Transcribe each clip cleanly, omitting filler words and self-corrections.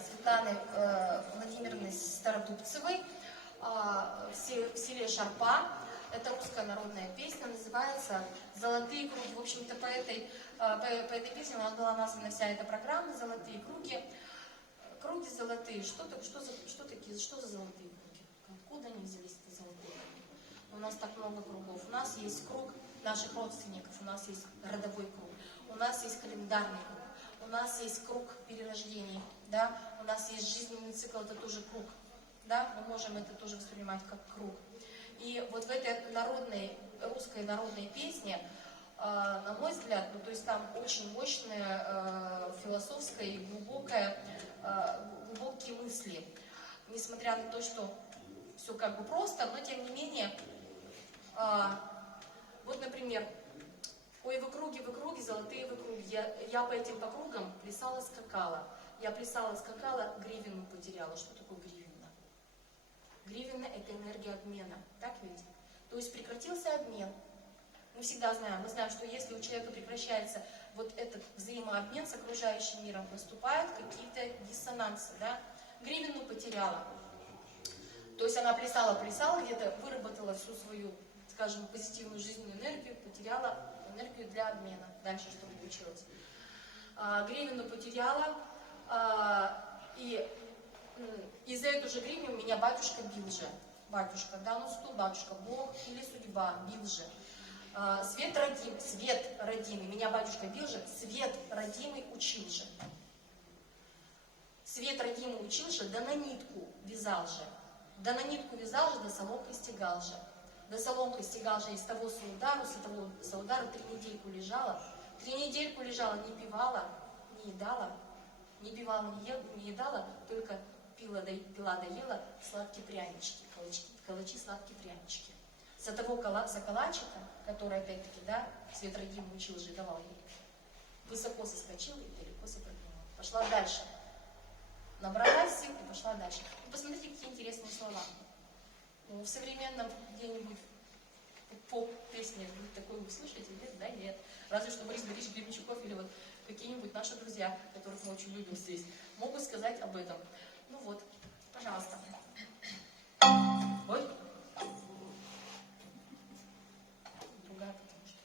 Светланы Владимировны Стародубцевой в селе Шарпа. Это русская народная песня, называется «Золотые круги». В общем-то, по этой песне у нас была названа вся эта программа «Золотые круги». Круги золотые. Что за золотые круги? Откуда они взялись, эти золотые круги? У нас так много кругов. У нас есть круг наших родственников, у нас есть родовой круг, у нас есть календарный круг, у нас есть круг перерождений, да? У нас есть жизненный цикл, это тоже круг. Да? Мы можем это тоже воспринимать как круг. И вот в этой русской народной песне, на мой взгляд, то есть там очень мощная философская и глубокие мысли. Несмотря на то, что все как бы просто, но тем не менее, вот, например, ой, вы круги, золотые вы круги. Я по этим кругам плясала, скакала. Я плясала, скакала, гривенну потеряла. Что такое гривенна? Гривенна – это энергия обмена, так ведь? То есть прекратился обмен. Мы всегда знаем, что если у человека прекращается вот этот взаимообмен с окружающим миром, наступают какие-то диссонансы, да? Гривенну потеряла. То есть она плясала, где-то выработала всю свою, скажем, позитивную жизненную энергию, потеряла энергию для обмена. Дальше что получилось? Гривенну потеряла, и за эту же гривню меня батюшка бил же. Батюшка, да, ну что батюшка, Бог или судьба, бил же. Свет родимый, меня батюшка бил же, свет родимый учил же. Свет родимый учил же, да на нитку вязал же. Да на нитку вязал же, да соломкой стегал же. Да соломкой стегал же из того Саудару, с этого Саудару 3 недельку лежала. 3 недельку лежала, не пивала, не едала. Не пивала, не едала, только пила да ела сладкие прянички, калачи сладкие прянички. С того калачика, который опять-таки, да, свет родимый учил же, давал ей, высоко соскочила и далеко сопротивляла. Пошла дальше. Набралась сил и пошла дальше. И посмотрите, какие интересные слова. Ну, в современном где-нибудь поп-песне вы такое услышите? Нет. Разве что Борис Борисович Гребенщиков или вот какие-нибудь наши друзья, которых мы очень любим здесь, могут сказать об этом. Ну вот, пожалуйста. Ой. Другая, потому что.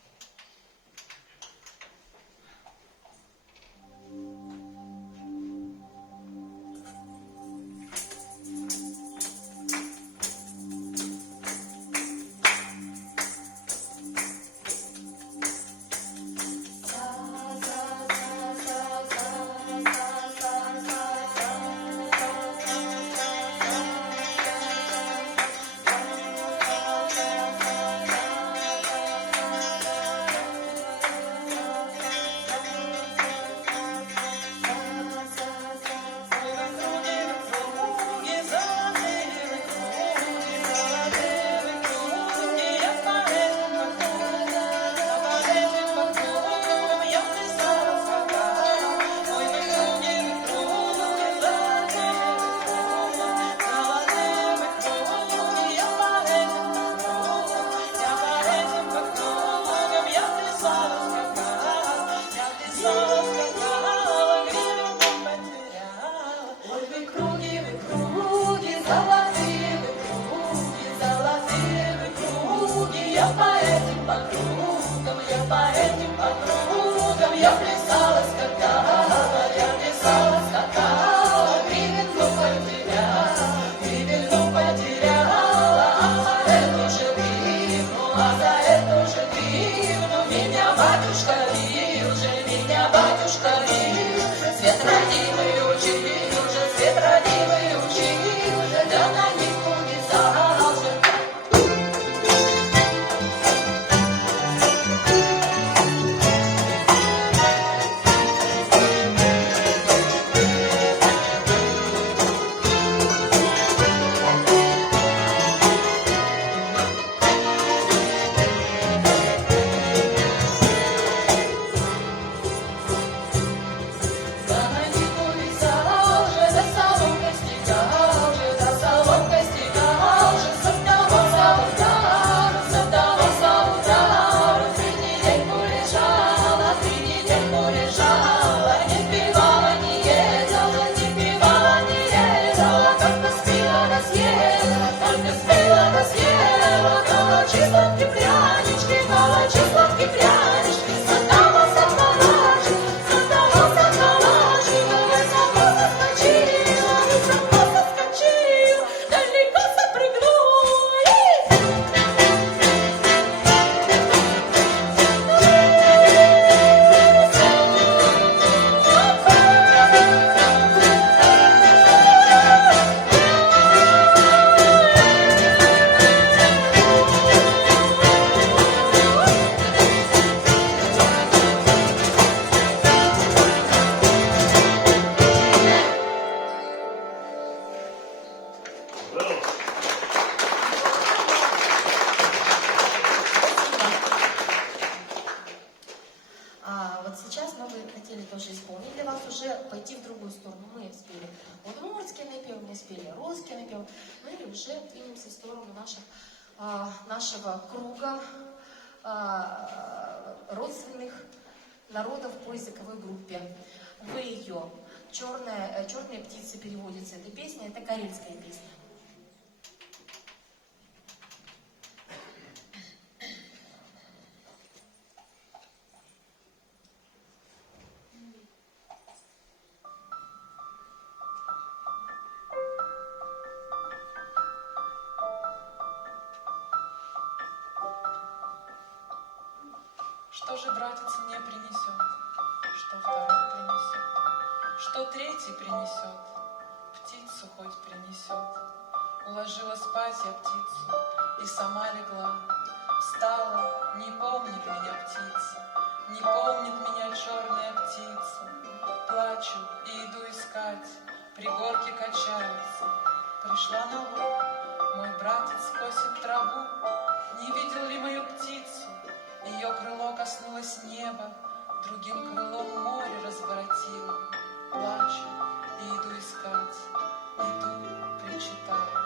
цели уже двинемся в сторону нашего круга родственных народов по языковой группе. Вы ее. Черные птицы переводится эта песня, это карельская песня. Что же братец мне принесет, что второй принесет, что третий принесет, птицу хоть принесет. Уложила спать я птицу и сама легла, встала, не помнит меня птица, не помнит меня черная птица. Плачу и иду искать, пригорки качаются. Пришла на луг, мой братец косит траву, не видел ли мою птицу? Ее крыло коснулось неба, другим крылом море разворотило. Плачу и иду искать, иду, причитаю.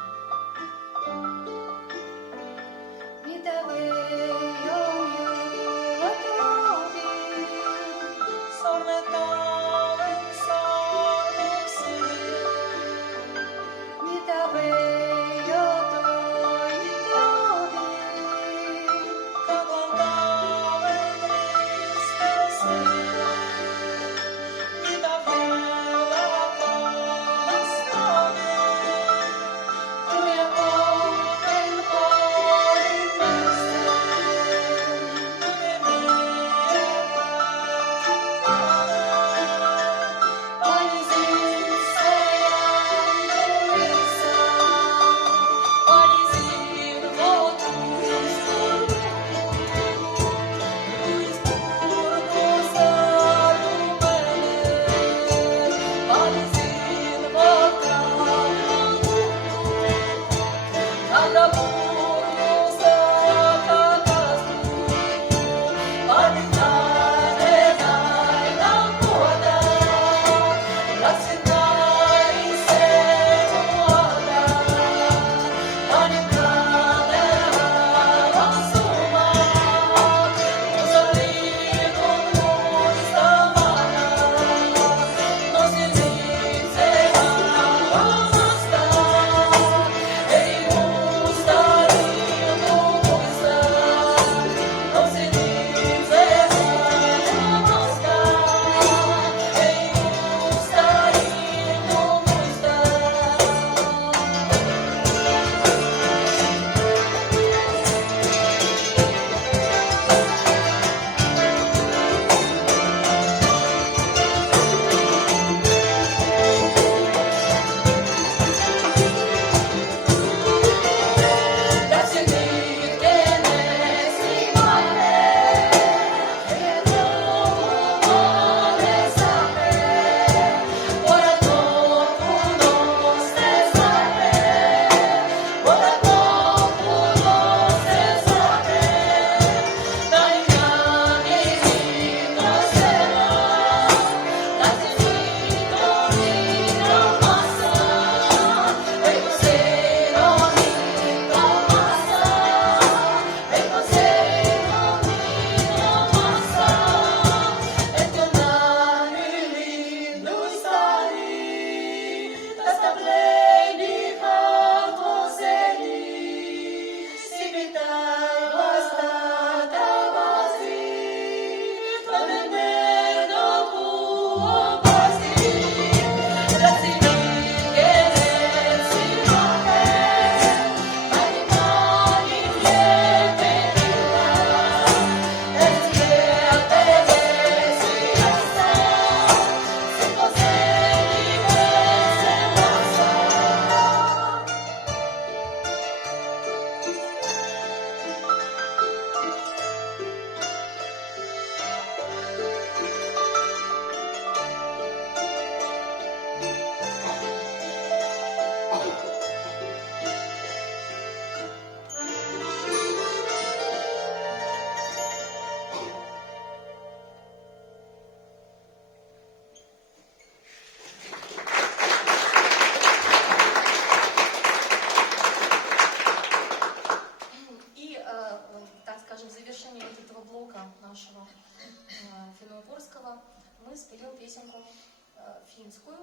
финскую,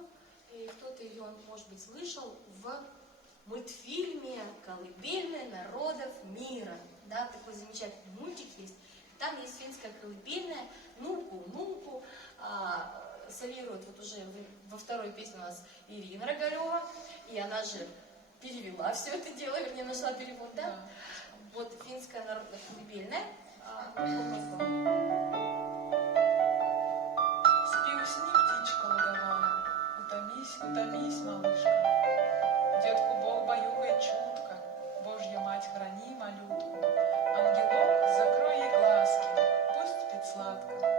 и кто-то ее, может быть, слышал в мультфильме «Колыбельная народов мира». Да, такой замечательный мультик есть. Там есть финская колыбельная «Нуку-нуку». Солирует вот уже во второй песне у нас Ирина Рогалева, и она же перевела все это дело, вернее, нашла перевод, да? Да. Вот финская народная колыбельная. «Нуку-нуку». Спи, усни, птичка луговая, утомись, утомись, малышка. Детку Бог баюкает чутко, Божья мать храни малютку. Ангелок, закрой ей глазки, пусть спит сладко до утра.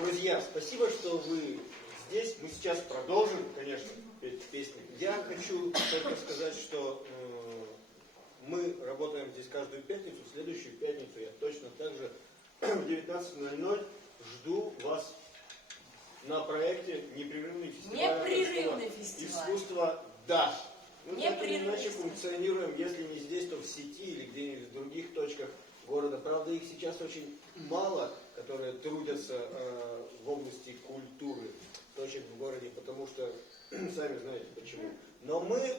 Друзья, спасибо, что вы здесь. Мы сейчас продолжим, конечно, петь песни. Я хочу только сказать, что мы работаем здесь каждую пятницу. В следующую пятницу я точно так же в 19:00 жду вас на проекте «Непрерывный фестиваль». Непрерывный фестиваль. Искусство, да. Мы так или Непрерывный иначе фестиваль. функционируем, если не здесь, то в сети или где-нибудь в других точках города. Правда, их сейчас очень мало, которые трудятся в области культуры, точек в городе, потому что сами знаете почему. Но мы,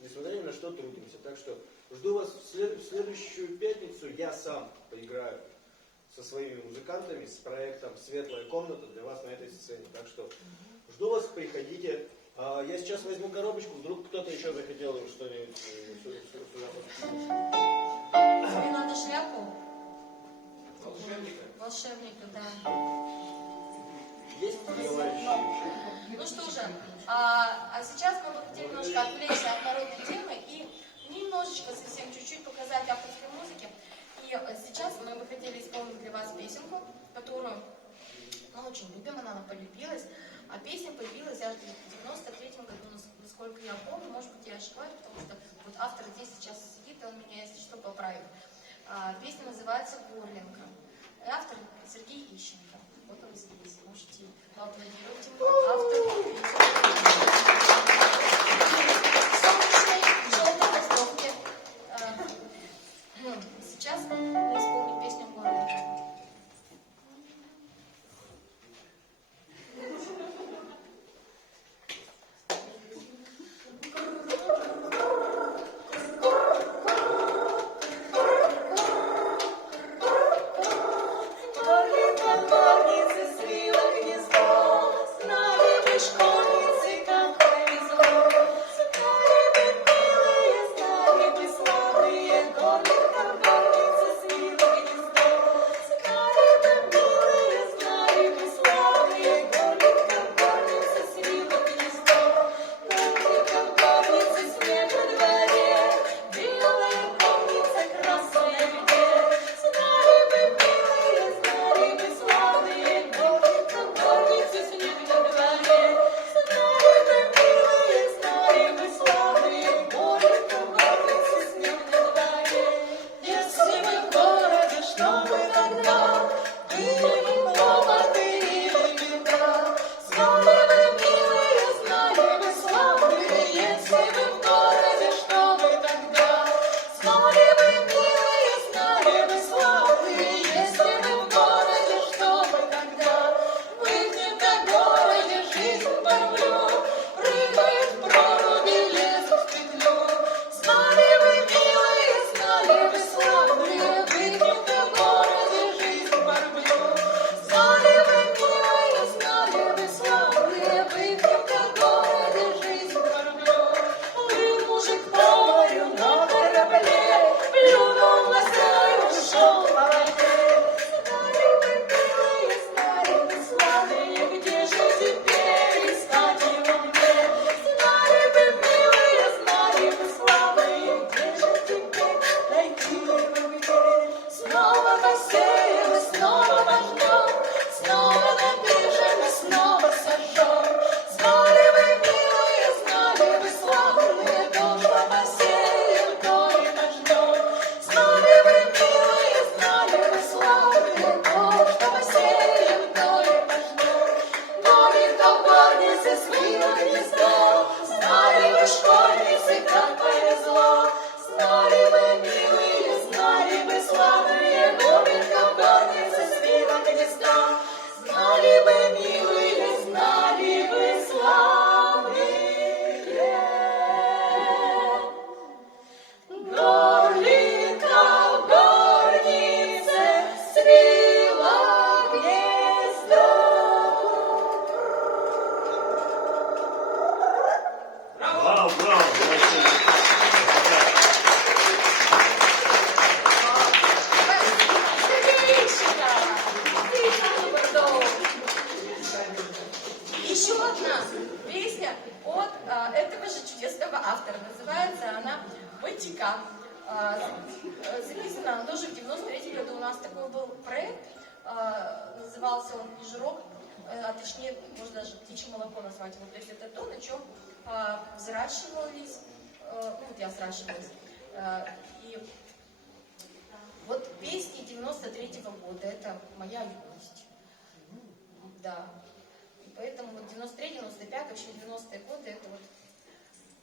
несмотря ни на что, трудимся. Так что жду вас в следующую пятницу. Я сам поиграю со своими музыкантами, с проектом «Светлая комната» для вас на этой сцене. Так что жду вас, приходите. Я сейчас возьму коробочку, вдруг кто-то еще захотел что-нибудь сюда поставить. Тебе надо шляпу? Волшебника? Волшебника, да. Есть желающие? Ну что же, а сейчас мы бы хотели немножко отвлечься от народной темы и немножечко, совсем чуть-чуть показать авторской музыки. И сейчас мы бы хотели исполнить для вас песенку, которую мы очень любим, она нам полюбилась. А песня появилась аж в 93-м году, насколько я помню, может быть, я ошибаюсь, потому что вот автор здесь сейчас сидит, и он меня, если что, поправит. Песня называется «Горлинка». И автор Сергей Ищенко. Вот он здесь, можете поаплодировать ему. Автор солнечной желтой Ростовки. Сейчас мы исполним песню «Горлинка». бы, школьницы, как повезло, знали бы, милые, знали бы, славные, Губерков горницы, свиток гнезда, знали бы, милые, знали бы, славные. Горлинка в горнице свила гнездо. Браво, браво! Еще одна песня от этого же чудесного автора. Называется она «Батика». Записана она тоже в 93-м году. У нас такой был проект. Назывался он «Межрок», а точнее, можно даже «Птичье молоко» назвать его. То есть это то, на чем взращивались, ну вот я взращивалась. И вот песни 93-го года, это моя юность. Да. И поэтому вот 93-95, вообще 90-е годы, это вот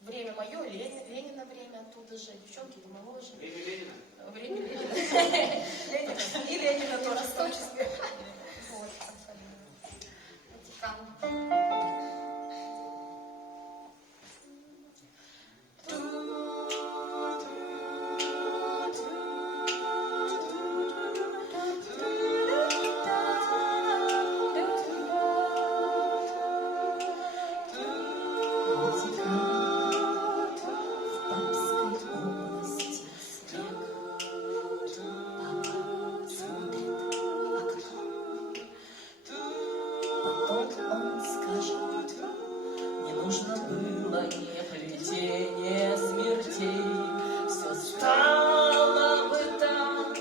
время мое, Ленина время, оттуда же, девчонки помоложе. Время Ленина. Время Ленина. И Ленина тоже в том числе. Вот, Ватикан. Он скажет, не нужно было ни плетения смертей, все стало бы так.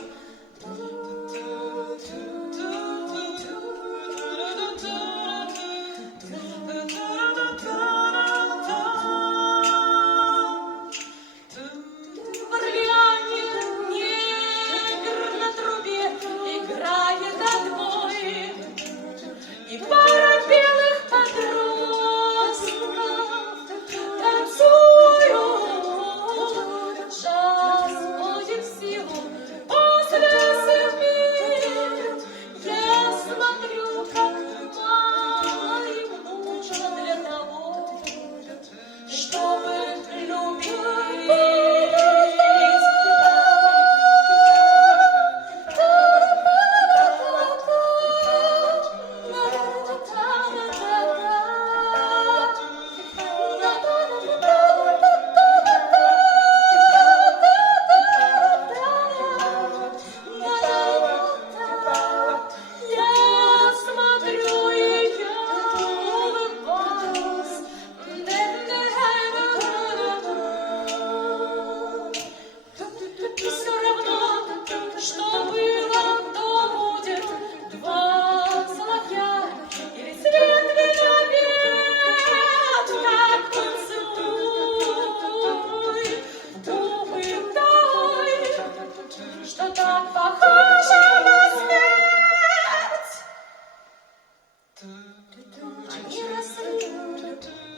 Горлянин негр на трубе играет отбой, и пара белых подростков танцуют. Час входит в силу после семи. Я смотрю, как мало им нужно для того, чтобы любить. Я смотрю, и я улыбаюсь. Все равно, что было, то будет. Два соловья или свет виноват, как поцелуй в губы той, что так похоже на смерть. Они росли,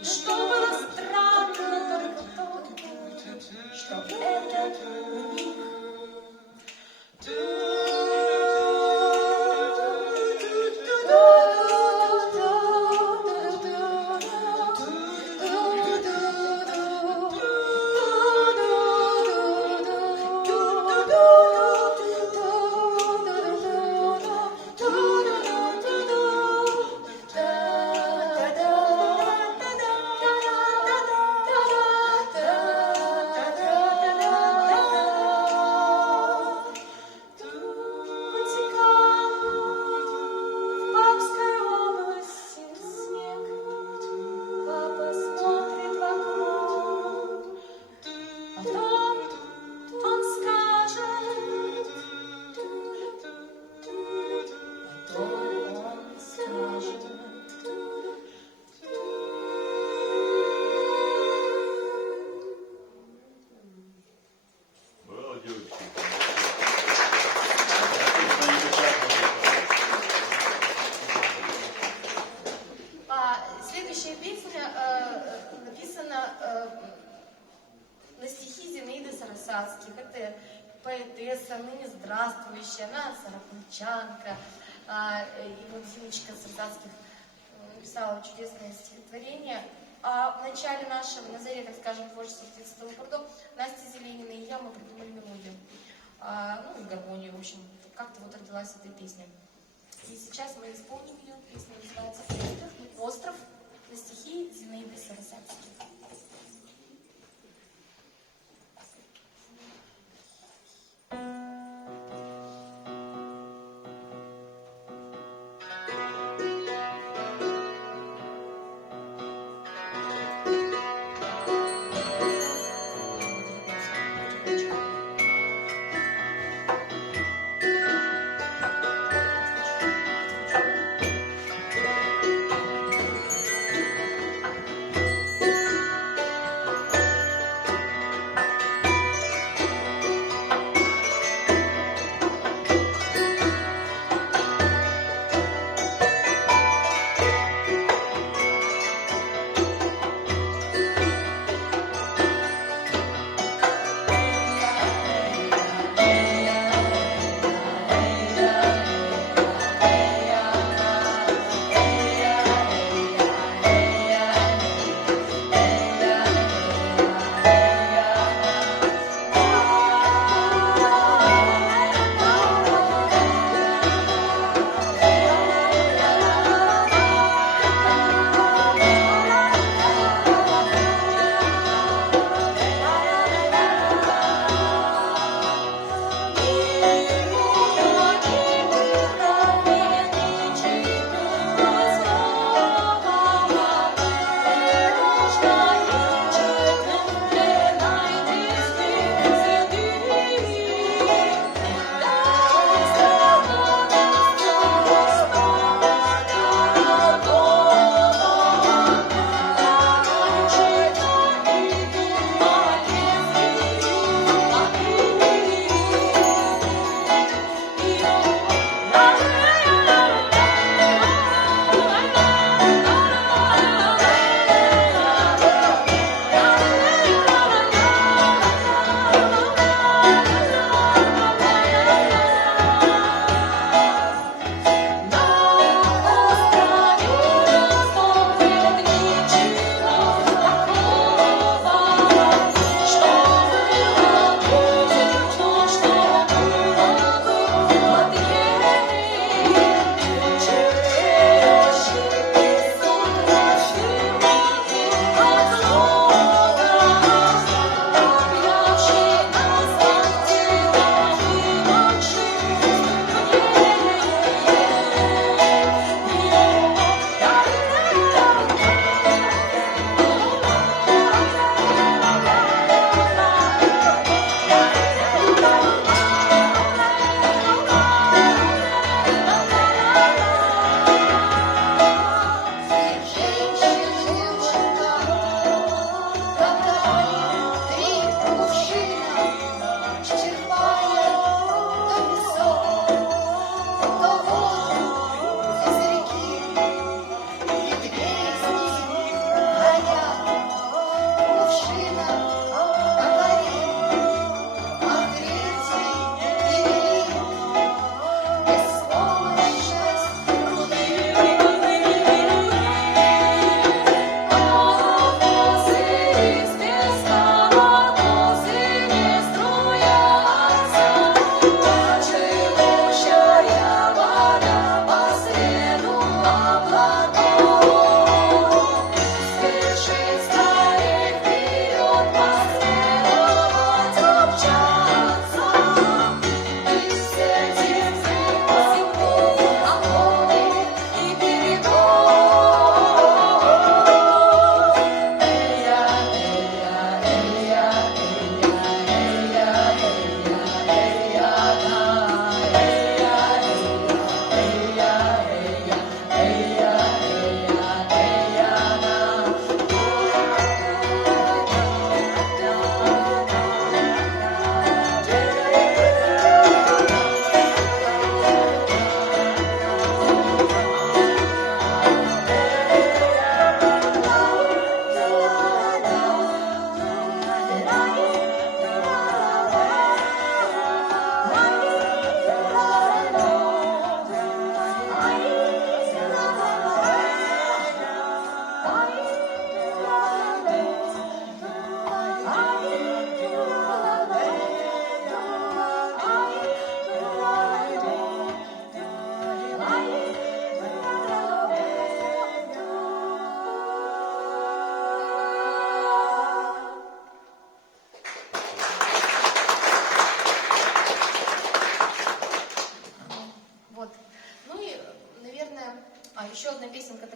и что было странно только то, что это у них. следующая песня написана на стихи Зинаиды Сарасатских. Это поэтесса, ныне здравствующая, она сарапульчанка. И вот Зиночка Сарасатских написала чудесное стихотворение. А в начале нашего, на заре, так скажем, творчества птицы Пурдо, Настя Зеленина и я, мы придумали мелодию. Ну, и гармонию, в общем, как-то вот родилась эта песня. И сейчас мы исполним ее. Песня называется «Остров» на стихи Зинаиды Сарасатских.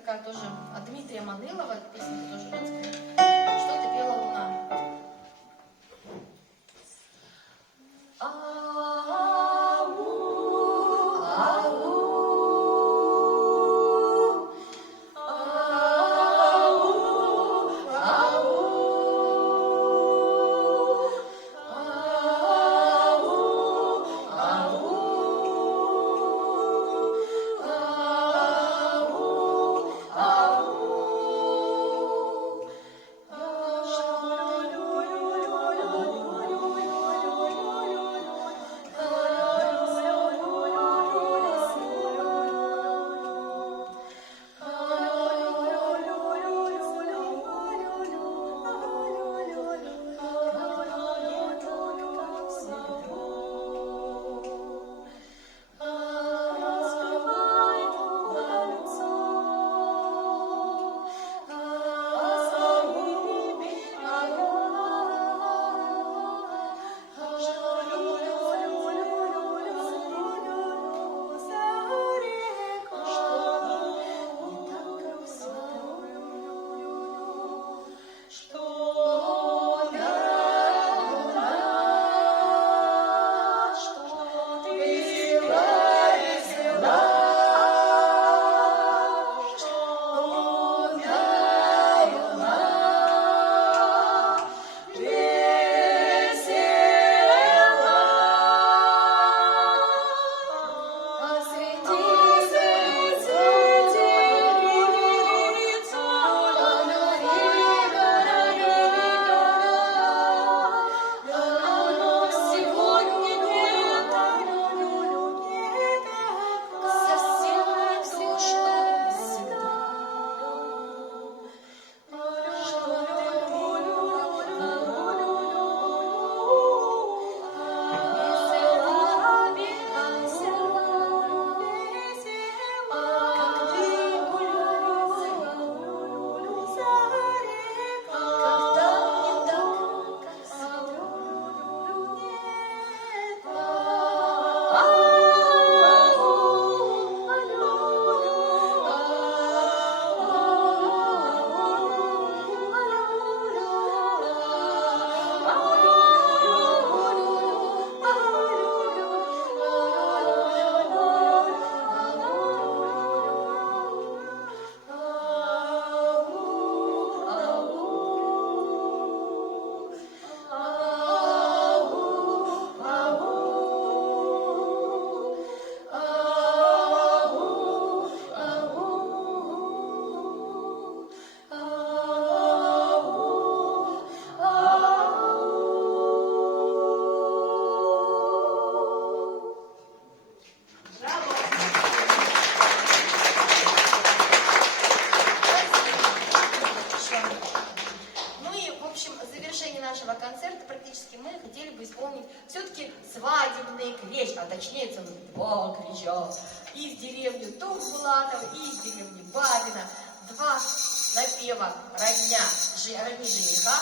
такая тоже от Дмитрия Манылова, песня тоже женская. Что-то пела луна. нашего концерта практически мы хотели бы исполнить все-таки свадебный клещ, а точнее целых два клеща. Из деревни Тумбулатова и из деревни Бабина. Два напева родни жениха,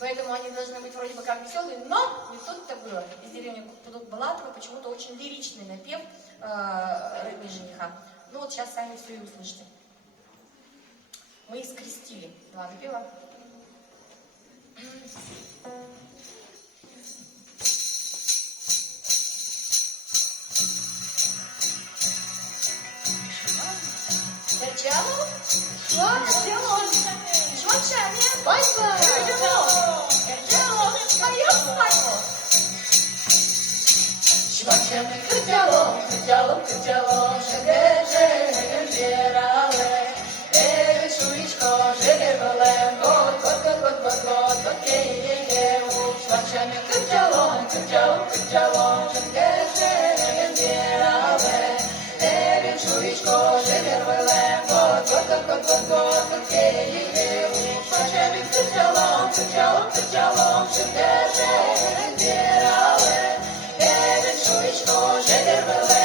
поэтому они должны быть вроде бы как веселые, но не тут-то было. Из деревни Тумбулатова почему-то очень лиричный напев родни жениха. Ну вот сейчас сами все и услышите. Мы их скрестили. Два напева. Сначала швачами, бай-бай, швачами, кытялом, шагерале, шуичко, жегервалем, год, швачами, кытялом, шагерале, шуичко, жегервалем, год, швачами, кытялом, шагерале, шуичко, жегервалем,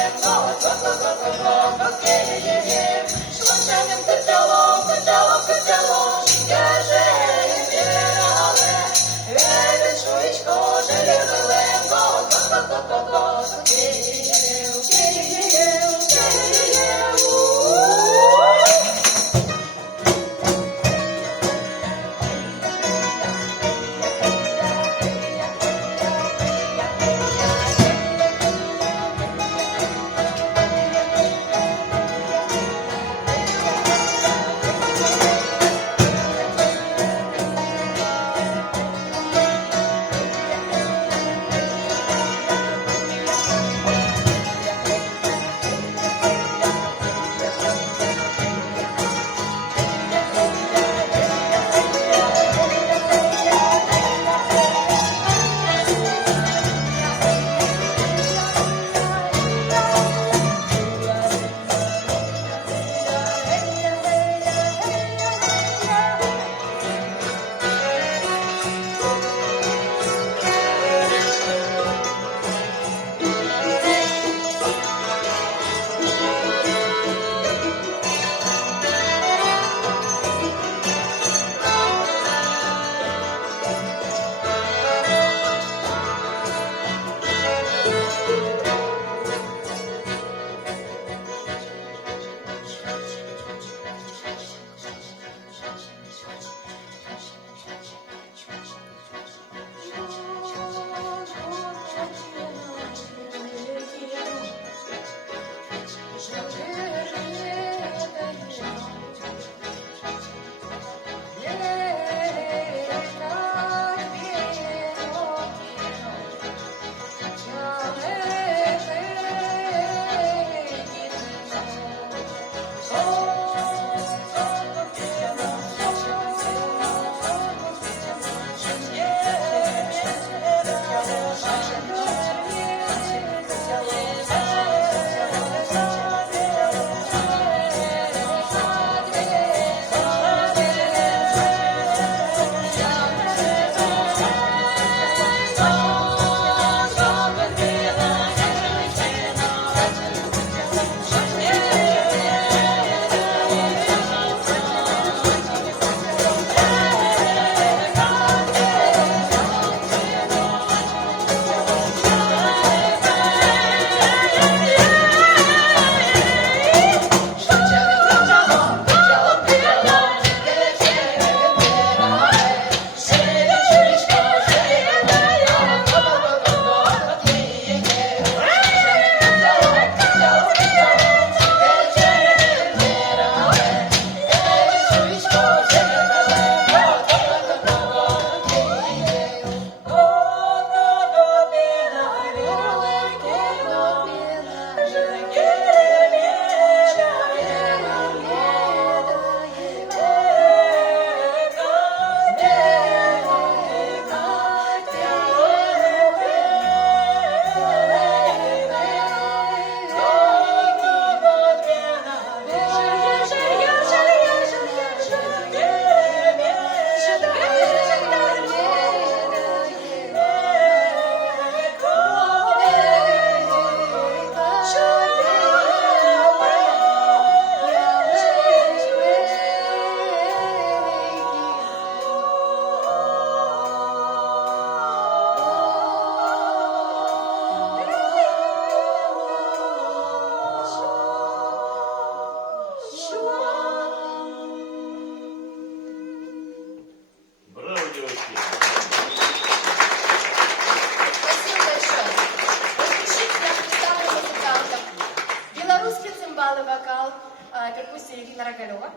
Ирина Рогалева.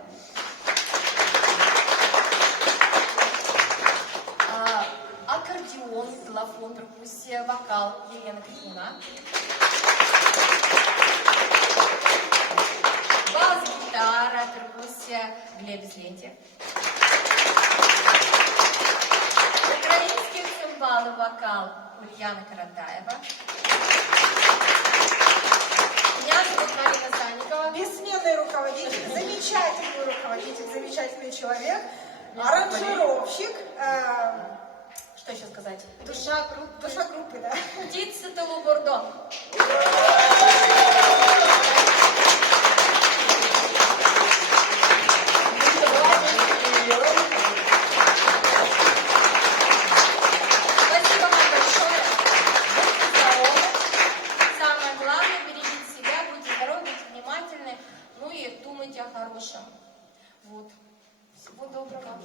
Аккордеон, телефон, перкуссия, вокал Елена Крикуна. Бас-гитара, перкуссия Глеб Злентьев. Украинские цимбалы, вокал Ульяна Каратаева. Меня зовут Марина Санникова. Бессменный руководитель, замечательный человек, аранжировщик, Что еще сказать? душа группы, да. Птица Тулу Бурдон. Спасибо вам большое. Будьте здоровы. Самое главное, берегите себя, будьте здоровы, будьте внимательны. Ну и думайте о хорошем. Вот. Всего доброго.